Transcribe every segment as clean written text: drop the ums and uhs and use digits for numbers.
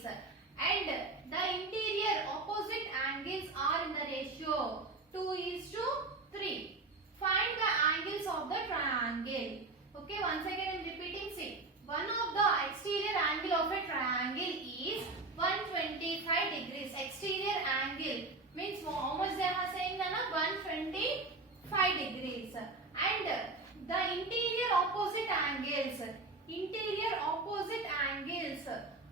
degrees and the interior opposite angles are in the ratio 2:3. Find the angles of the triangle. Okay, once again I am repeating. See, one of the exterior angle of a triangle is 125 degrees. Exterior angle means how much they are saying na 125 degrees. And the interior opposite angles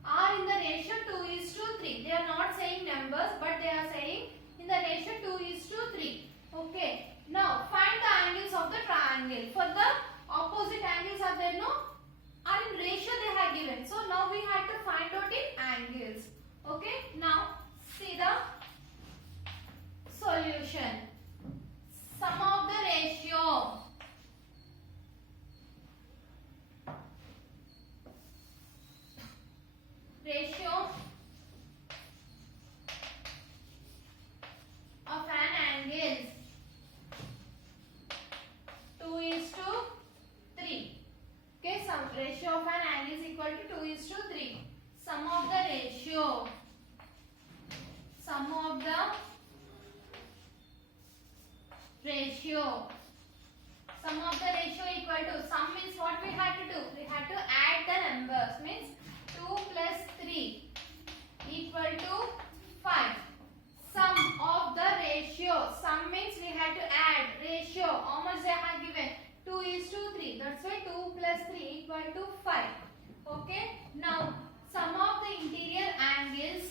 are in the ratio 2:3. They are not saying numbers, but they are saying in the ratio 2:3. Okay. Now find the angles of the triangle. For the opposite angles are there no? Are in ratio they have given. So now we have to find out in angles. Okay. Now see the solution. Sum of the ratio. Ratio of an angle 2:3. Okay, sum ratio of an angle is equal to 2:3. Sum of the ratio. Sum of the ratio. Sum of the ratio equal to, sum means what we have to do? We have to add the numbers. Means 2 plus 3 equal to 5. Sum of the ratio. Sum means we have to add ratio. How much they have given? 2:3. That's why 2 plus 3 equal to 5. Okay. Now sum of the interior angles.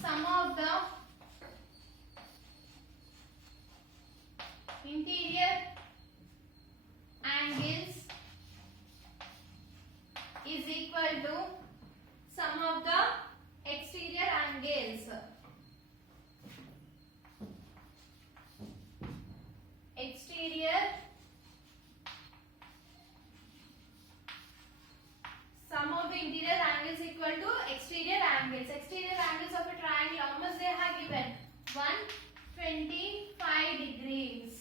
Sum of the interior angles is equal to sum of the exterior angles. Exterior sum of the interior angles equal to exterior angles. Exterior angles of a triangle, how much they have given? 125 degrees.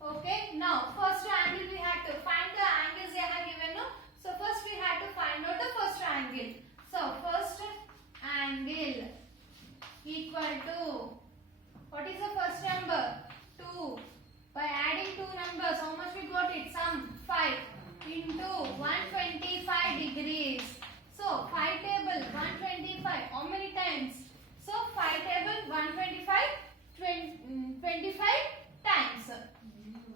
Okay. Now first angle we have to find the angles they have given. No? So first we have to find out the first angle. So first angle equal to, what is the first number? 2. By adding two numbers, how much we got it? Sum 5 into 125 degrees. So 5 table 125. How many times? So 5 table 125 25 times.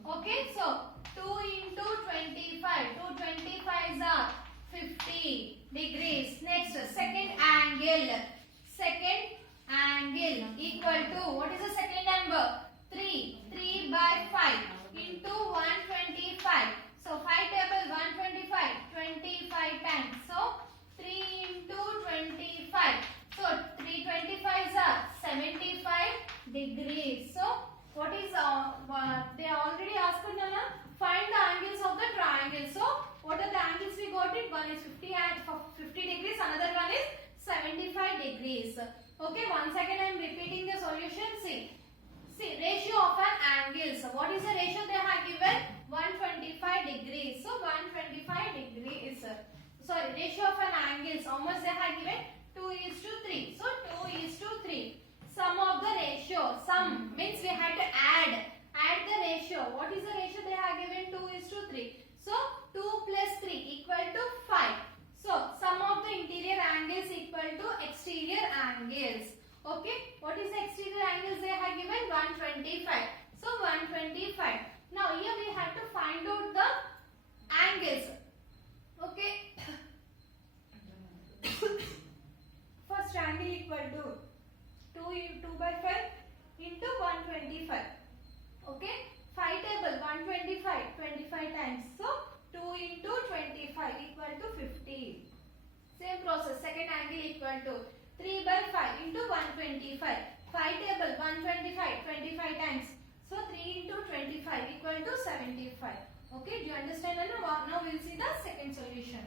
Okay. So 2 into 25. 2 25s are 50 degrees. Next, second angle. Second angle equal to, what is the second number? 3. 3 by 5 into 125. So 5 table 125 25 times. So 3 into 25. So 3 25s are 75 degrees. So what is they already asked Nana? Find the angles of the triangle. So what are the angles we got it? One is 50 degrees, another one is 75 degrees. Okay, once again I am repeating the solution. See, ratio of an angle. So what is the ratio they have given? 125 degrees. So 125 degrees. Sorry, ratio of an angle. How much they have given? 2:3. So 2:3. Sum of the ratio. Sum means we have to add the ratio. What is the ratio they have given? 2:3. So 2 plus 3 equal to 5. So sum of the interior angles equal to exterior angles. Okay. What is the exterior angles they have given? 125. So 125. Now here we have to find out the angles. Okay. First angle equal to 2 by 5 into 125. Okay. 5 table 125 25 times. So 2 into 25 equal to 50. Same process. Second angle equal to 3 by 5 into 125. 5 table 125 25 times. So 3 into 25 equal to 75. Okay. Do you understand? Now we will see the second solution.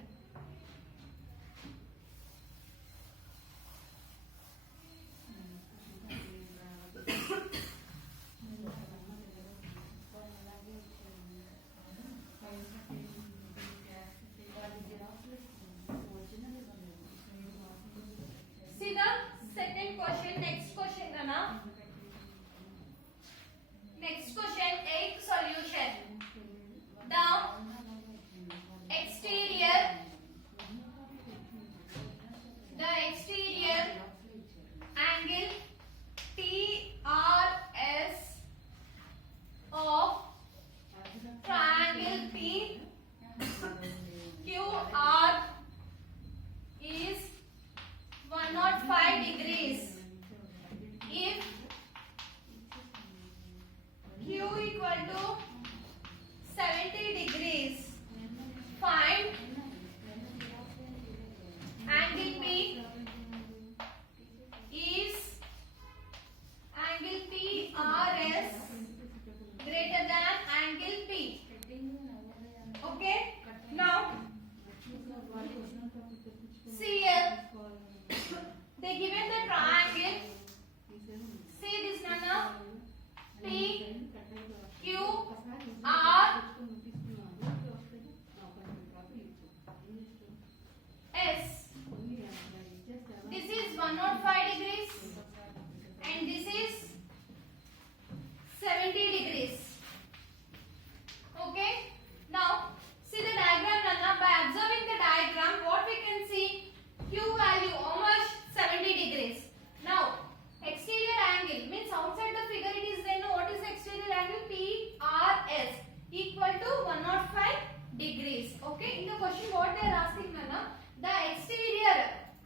question what they are asking Nana, the exterior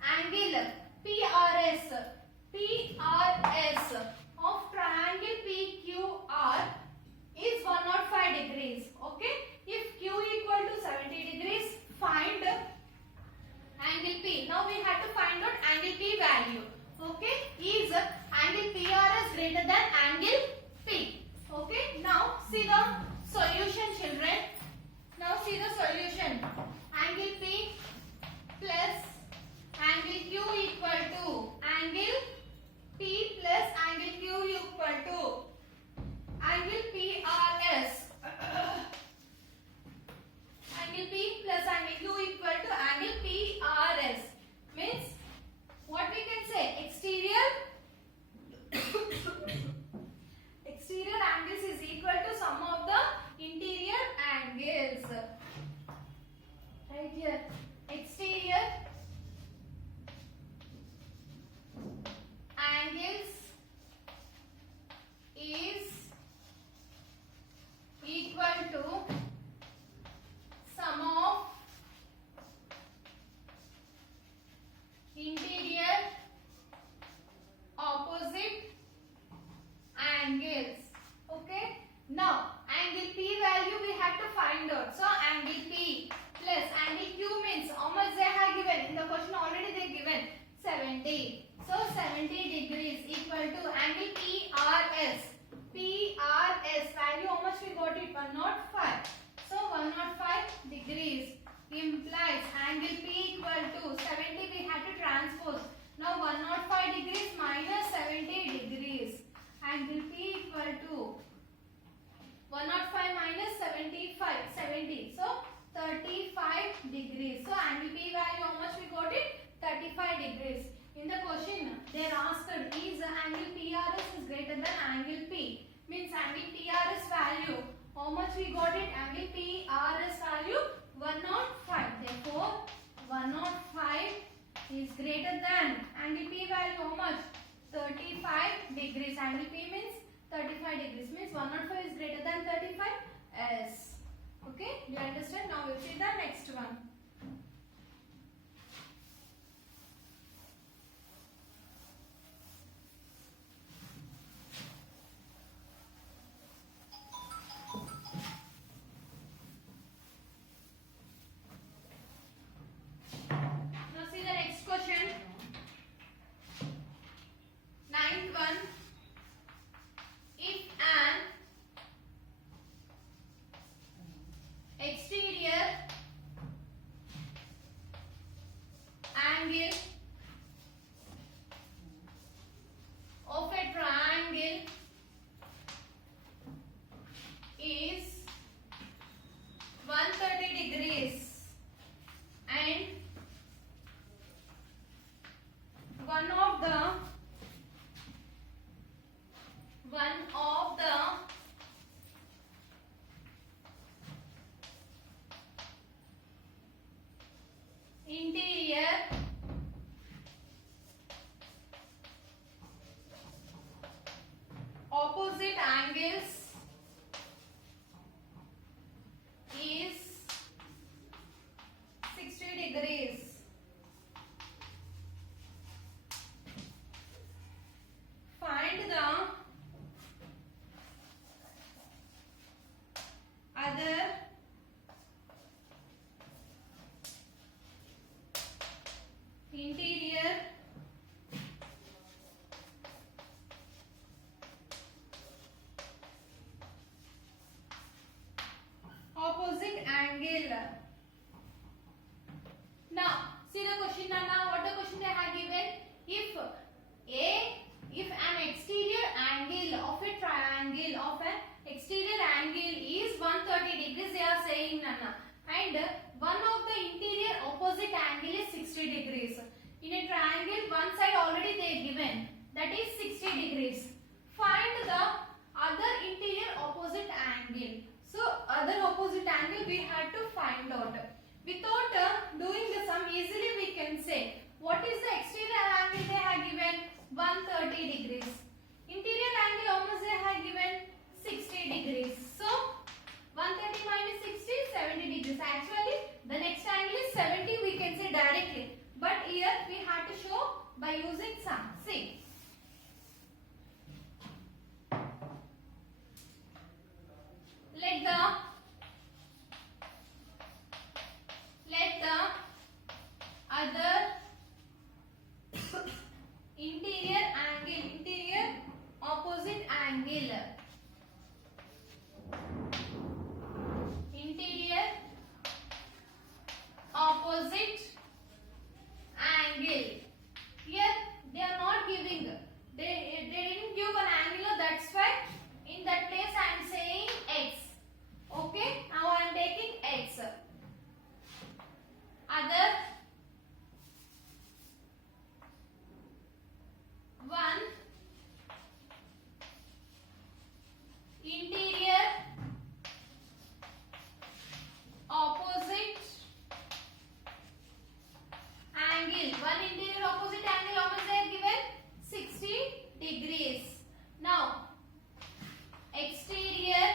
angle PRS of triangle PQR is 105 degrees. Okay, if Q equal to 70 degrees, find angle P. Now we have to find out angle P value. Okay, is angle PRS greater than angle P? Okay, now see the solution, children. Now see the solution. Angle P plus angle Q equal to angle P plus angle Q equal to angle PRS. Angle P plus angle Q equal to angle PRS. Means what we can say? Exterior exterior angles is equal to sum of the interior angles. Right here. Exterior angles is equal to sum of interior opposite angles. Okay, now angle P value we have to find out. So angle P plus angle Q means how much they have given in the question, already they given 70. So 70 degrees equal to angle PRS. PRS value how much we got it? 105. So 105 degrees implies angle P equal to 70 we have to transpose. Now 105 degrees minus 70 degrees. Angle P equal to 105 minus 70. So 35 degrees. So angle P value how much we got it? 35 degrees. In the question they are asked is angle PRS is greater than angle P. Means angle PRS value how much we got it? Angle PRS value 105. Therefore 105 is greater than angle P value how much? 35 degrees. Angle P means 35 degrees. Means 105 is greater than 35 S. Okay, do you understand? Now we'll see the next one. Now see the next question. Ninth one. If an exterior angle of a triangle is 130 degrees and one of the interior opposite angles is 60 degrees. Find the other interior opposite angle. Now see the question, Nana. What the question they have given? If an exterior angle of a triangle of an exterior angle is 130 degrees, they are saying, Nana, and one of the interior opposite angle is 60 degrees. In a triangle, one side already they given, that is 60 degrees. Find the other interior opposite angle. So other opposite angle we had to find out. Without doing the sum, easily we can say what is the exterior angle they have given? 130 degrees. Interior angle how much they have given? 60 degrees. So 130 minus 60, 70 degrees. Actually the next by using sum. See, let the other interior opposite angle, interior opposite angle. Here they are not giving, they didn't give an angle, that's why in that place I am saying x. Okay, now I am taking x. Other one interior opposite angle. One interior opposite angle, how much they are given? 60 degrees. Now exterior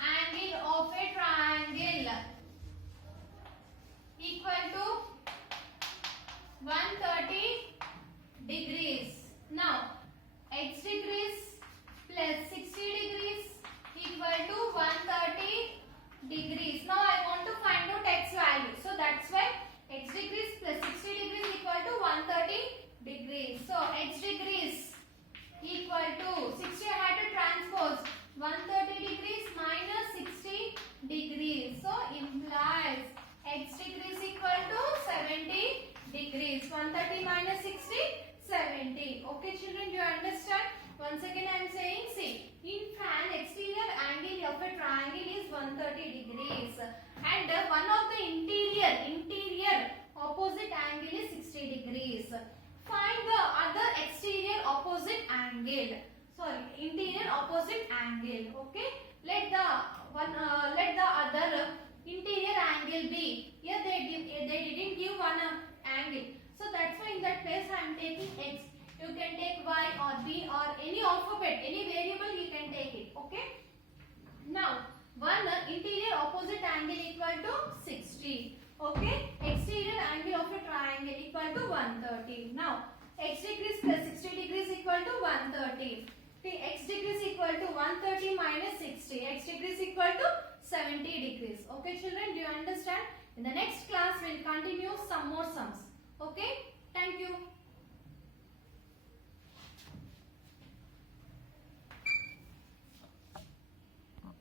angle of a triangle equal to 130 degrees. Now x degrees plus 60 degrees equal to 130 degrees. Now I want to find out x value. So that's why x degrees plus 60 degrees equal to 130 degrees. So x degrees equal to 60, I had to transpose 130 degrees minus 60 degrees. So implies x degrees equal to 70 degrees. 130 minus 60, 70. Okay children, do you understand? Once again I am saying, see, in fan exterior angle of a triangle is 130 degrees and one of the interior opposite angle is 60 degrees. Find the other exterior opposite angle. Sorry, interior opposite angle. Okay, let the other interior angle be. Here they didn't give one angle, so that's why in that place I am taking x. You can take y or b or any alphabet, any variable you can take it. Okay, now one interior opposite angle equal to 60. Okay, exterior angle of a triangle equal to 130. Now x degrees plus 60 degrees equal to 130. See, x degrees equal to 130 minus 60. X degrees equal to 70 degrees. Okay children, do you understand? In the next class we will continue some more sums. Okay, thank you.